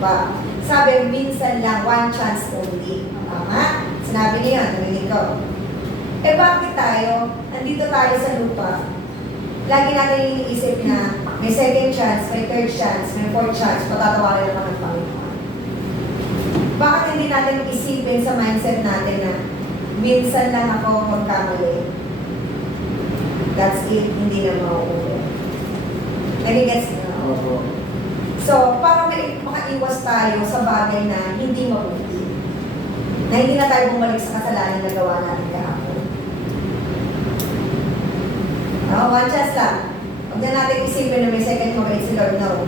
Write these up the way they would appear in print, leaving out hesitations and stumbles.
lupa. Sabi, minsan lang, one chance only. Tama? Sinabi niya yun, narinig ko. Eh bakit tayo, nandito tayo sa lupa, lagi natin iniisip na may second chance, may third chance, may fourth chance, patatawarin naman ng Panginoon. Bakit hindi natin isipin sa mindset natin na minsan lang ako magkamali? That's it, hindi na mauulit. Nagigets na ako. So, para makaiwas tayo sa bagay na hindi mabuti, na hindi na tayo bumalik sa kasalanan na gawa natin kahapon. One chance lang. Huwag na natin isipin na may second mabait si Lord. No.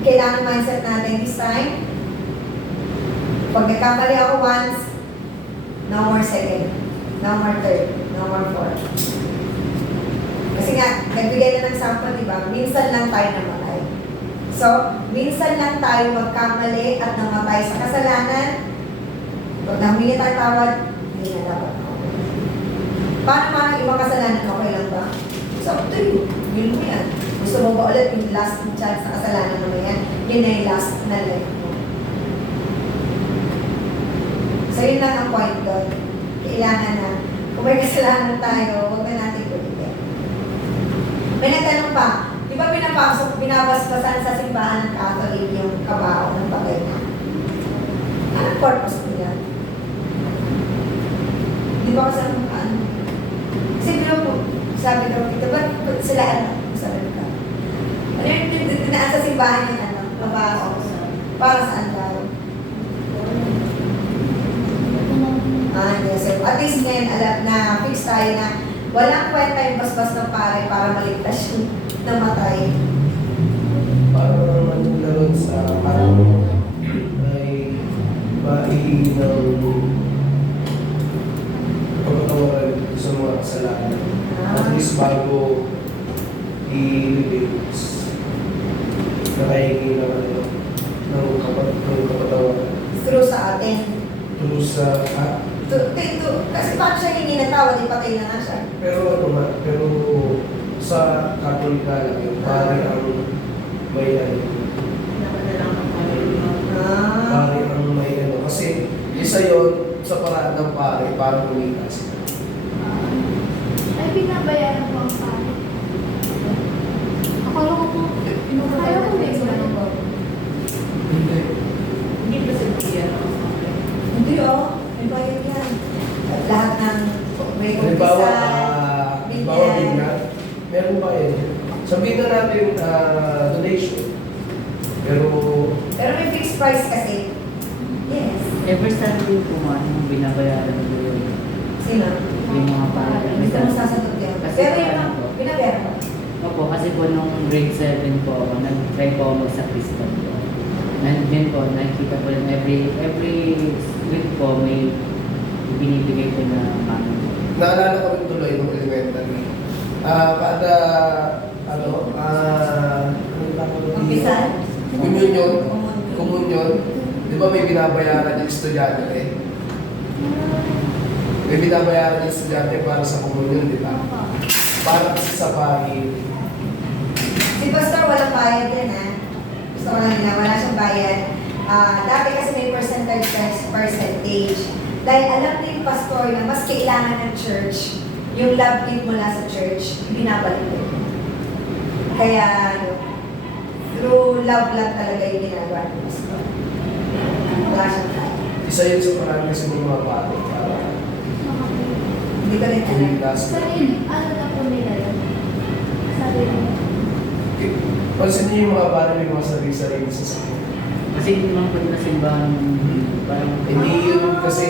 Kailangan mindset natin this time. Pag nagkamali ako once, no more second, no more third, no more fourth. Kasi nga, nagbigay na ng sample, di ba? Minsan lang tayo namatay. So, minsan lang tayo magkamali at namatay sa kasalanan. Pag nahumingi tayo tawad, hindi na dapat ako. Paano man ang ibang kasalanan, okay lang ba? It's up to you. Yun mo yan. Gusto mo ba ulit yung last chance na kasalanan mo yan? Yun na yung last na life mo. So yun lang ang point doon. Kailangan na, kung may kasalanan tayo, huwag na natin ulitin. May nagtanong pa, di ba binabasbasan sa simbahan ng Catholic yung kabao ng patay na? Anong purpose nila? Di ba kasi ano? Kasi sabi ko, ito ba sila ano? Sabi ko. Ano yung dinaan sa simbahan yung ano? Kabao. Para saan daw? Yes. At least ngayon, alam na, fix tayo na walang kwenta yung basbas ng pare para maligtas yung namatay. Para naman yung laron sa parang may mahi ng pagkatawaran sa mga kasalanan. At least bago i-release, nakahingi ng kapatawaran. Through sa atin. Through sa Kasi bakit siya hindi natawad, ipatay na nga siya. pero ano nga, pero sa Katolika lang yung pare ang may ano. Pare ang may ano. Kasi isa yon sa paraan ng pare para kumitas. Ay, binabayaran mo ang pare. Akala ko po, binabayaran ko din sila ng bago. Hindi. Hindi ba sa tiyan? Hindi may bayad yan. At lahat ng may Halimbawa, kumpisan, binyag, meron pa yun. Sabihin na natin donation. Pero may fixed price kasi. Yes. Every Sunday po binabayaran mo yun. Sino? Yung mga pare. Hindi ko masasagot yan. Kasi Pero yun ano lang, po? binabayaran ko. Opo, kasi po nung grade 7 po ako, nag-try po ako mag-sakristan po. Nandiyan po, nakikita po yung every week po may binibigay ko na money. naalala ko rin tuloy nung elementary. Kada ano Kumpisan? Komunyon. Di ba may binabayaran yung estudyante? May binabayaran yung estudyante para sa komunyon, di ba? Para sa pahid. Si Pastor walang bayad yan Gusto ko lang nila, wala siyang bayad. Dati kasi may percentage. Dahil alam din Pastor na mas kailangan ng church, yung love gift mula sa church, binabalik ko. Kaya, through love lang talaga yung ginagawa ng Pastor. Wala siyang bayad. Isa yun sa parang kasi ng mga pare para Hindi ko rin alam. kumitas. Sarili, ano na po nila yun? Sarili. Pansin niyo yung mga pare may mga sarili-sarili sa sakit. Kasi hindi naman po na simbahan parang Hindi yun kasi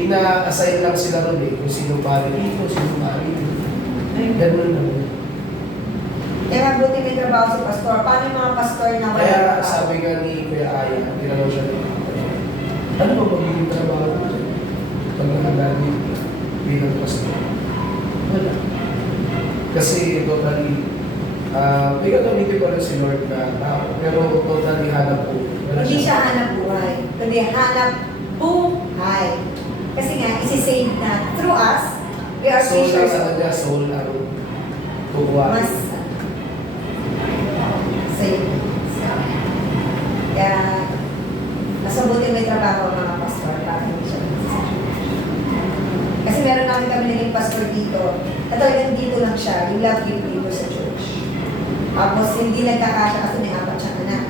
ina-assign lang sila ron kung sino pare dito, sino pare dito. Ganun lang. Kaya mabuti may trabaho si Pastor. Paano yung mga Pastor na wala Kaya trabaho? sabi nga ni Kuya Aya, tinanong siya ng ano ba magiging trabaho mo dyan? Pag nakadali bilang pastor. Wala. Kasi totally, may gagamitin pa rin si Lord na tao, pero totally hanap po. Hindi siya hanap buhay, kundi hanap buhay. Kasi nga, isi-save na through us, we are Soul lang fishers sa of kanya, soul ang kukuha. mas save. Kaya, trabaho ang mga pastor para hindi siya nagsasakit. Kasi meron namin kami naging pastor dito, na talagang dito lang siya, yung love gift dito sa church. Tapos hindi nagkakasya kasi may apat siyang anak.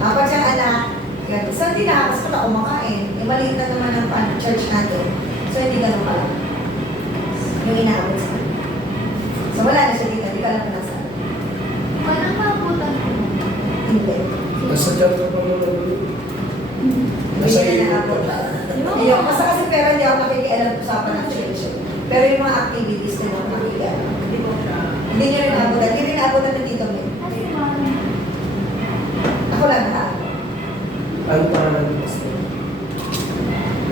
Apat siyang anak, ganun. So hindi nakakas ko na kumakain. Eh, maliit na naman ang church natin. So hindi ganun pala. Yung inaabot sa kanya. So wala na siya dito, hindi ka lang pinasal. Parang mabutan ko. Hindi. Nasa dyan ka pa naman. Nasa Hindi iyo. na naabot. Yung basta kasi pero hindi ako nakikialam usapan ng church. Pero yung mga activities na ako nakikialam. Hindi niya rin naabutan. Hindi rin naabutan ng Tito Mel. Kasi parang Ako lang naabutan. Ano pa naman yung pastor?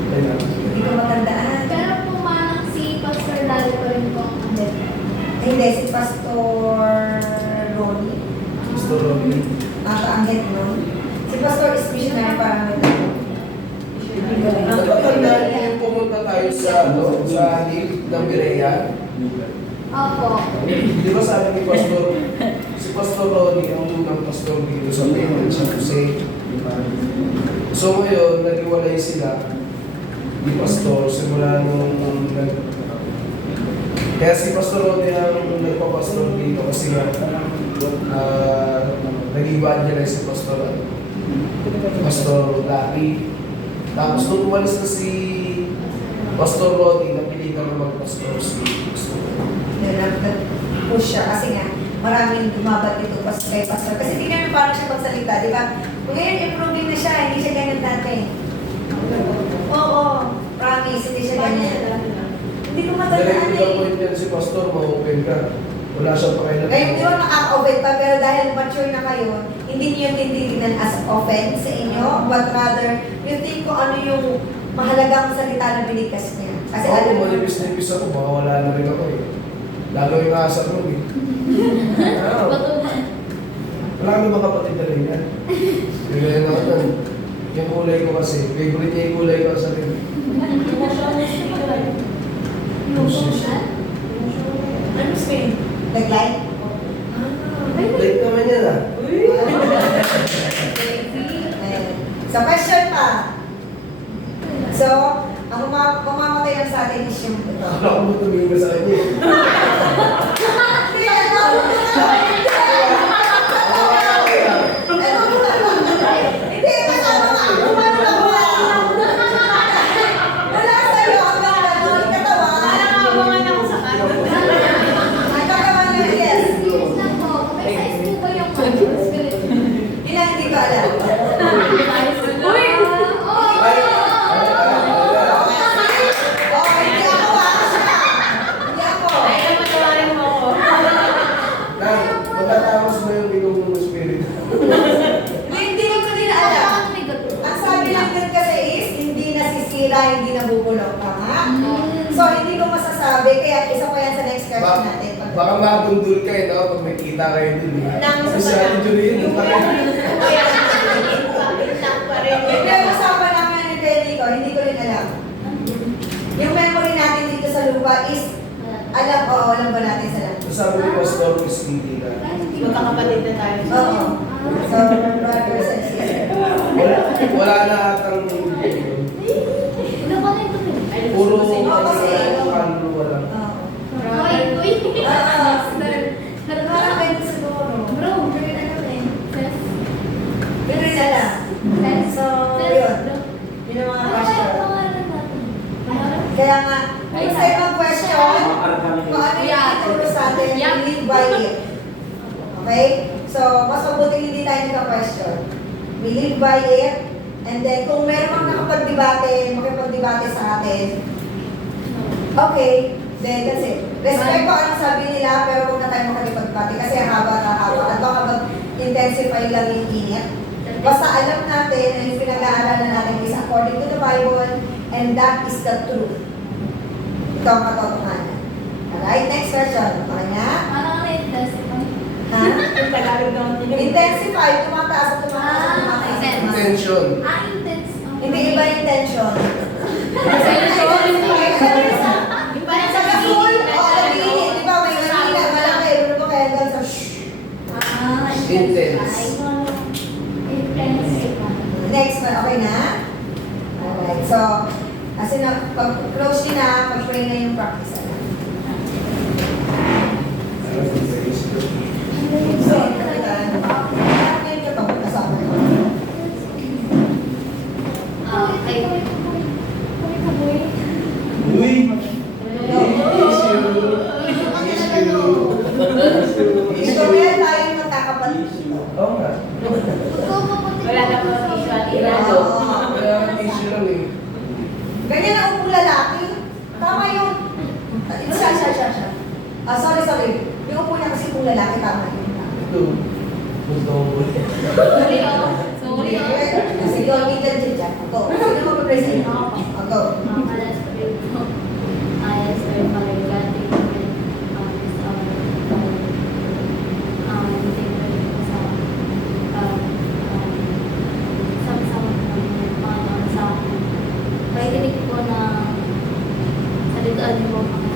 Ayun. Hindi ko matandaan. pero pumanang si Pastor Lalo pa rin po ang andit. Hindi, si Pastor Ronnie. Pastor Ronnie. Ang head nun. Si Pastor is missionary parang may Natandaan niyo yung pumunta tayo sa, sa hill ng Mireya? Opo. Di ba sabi ni Pastor, si Pastor Ronnie ang unang pastor dito sa Payment, San Jose. So ngayon, naghiwalay sila ni Pastor simula nung kaya si Pastor Ronnie ang nagpapastor dito kasi nga nag-evangelize si Pastor Lucky. Tapos nung umalis na si Pastor Ronnie, napilitan na magpastor si Pastor. push siya kasi nga maraming dumabat dito kay Pastor. Kasi hindi naman parang siya magsalita, di ba? Ngayon, improving na siya, hindi siya ganyan dati. Oo, promise, hindi siya ganyan. Hindi ko matandaan Direct to the eh. point yan si Pastor, ma-open ka. Wala siyang pakialam. Ngayon, di ba nakaka-open pa, pero dahil mature na kayo, hindi niyo yung tinitignan as offense sa inyo, but rather, you think kung ano yung mahalagang salita na binigkas niya. Kasi Ako, alam mo, manipis-nipis ako, baka wala na rin ako eh. Lalo yung asar mo eh. Wala kami mga kapatid na rin yan. Bigay na ako. Yung kulay ko kasi, favorite niya yung kulay ko sa rin. ano spin? Nag-like? Late naman yan ah. So, question pa. So, ang mamamatay lang sa atin is yung ito. Akala ko mo tumingin ka sa kanya eh. Hindi, kasama nga. Umano ka ba? Wala sa'yo. Ang ganda nun. Katawa. Abangan ako sa kanya. Ang katawa na, yes. Yes lang po. May size po ba yung spirit? Yun ang hindi ko alam. Uy! Oh, hindi ako ah. Siya. Hindi ako. Nang, matatapos mo yung ilong ng spirit. Hindi ko din alam. Ang sabi lang din kasi is, hindi nasisira, hindi nabubulok. Tama? So, hindi ko masasabi, kaya isa ko yan sa next question natin. Baka mabundol ka eh, no? Pag may kita kayo dun eh. Nang Kasi sa si Ate Julian, ang tayo. Hindi, usapan namin ni Teddy ko, hindi ko rin alam. Yung memory natin dito sa lupa is, alam ba natin sa lahat? Sabi ni Pastor, is hindi na. Magkakapatid na tayo. Oo. So, brothers and sisters. Wala na atang yun. Ano ba na ito? Puro kasi- kaluluwa lang. Oo. Uy! Parang pwede siguro. Bro, very ano eh. Ses. Pero yun na lang. So, yun. Yun ang mga Ano question. yung pangalan natin? Kaya nga, kung sa ibang question, kung ano yung ituro sa atin, Yeah. live by it. Okay? So, mas mabuting hindi tayo nagka-question. We live by it, and then kung meron mang nakapag-debate, makipag-debate sa atin, okay, then that's it. Respect ko ano sabi nila, pero huwag na tayo makipag-debate kasi haba at baka mag-intensify lang yung init. Basta alam natin na yung pinag-aaralan natin is according to the Bible, and that is the truth. Ito ang katotohanan. Alright, next question. Kanya? Ano ang intensify? Ha? Intensify, tumataas at tumataas at tumataas. at tumataas. Intention. Intense. Hindi iba yung intention. Iba yung Sa gasol, o nag-iinit, di ba? May ganina, malaki. Ano ba kaya hanggang sa shhh? Intense. Intense. pag close nyo na, pag-pray na yung practice. So, kapitan, ngayon ka pa kasama ko. Ay, Uy! Ito kaya tayo magkakapatid. Oo nga. wala na po visual Oo. Kaya ang issue lang eh. Ganyan ang upong lalaki. Tama yun. Siya. Sorry. Yung upo niya kasi upong lalaki, tama yun. Ito. Gusto ko po. Sorry, oh. Sorry, oh. Sige, legal dyan. Ako. Sino mag-present? Ako. Malas ko rin po. Ayos ko rin pala yung gating ko rin. Hindi ko rin po sa sama-sama ko sa akin. Kaya tinig po na salitaan niyo po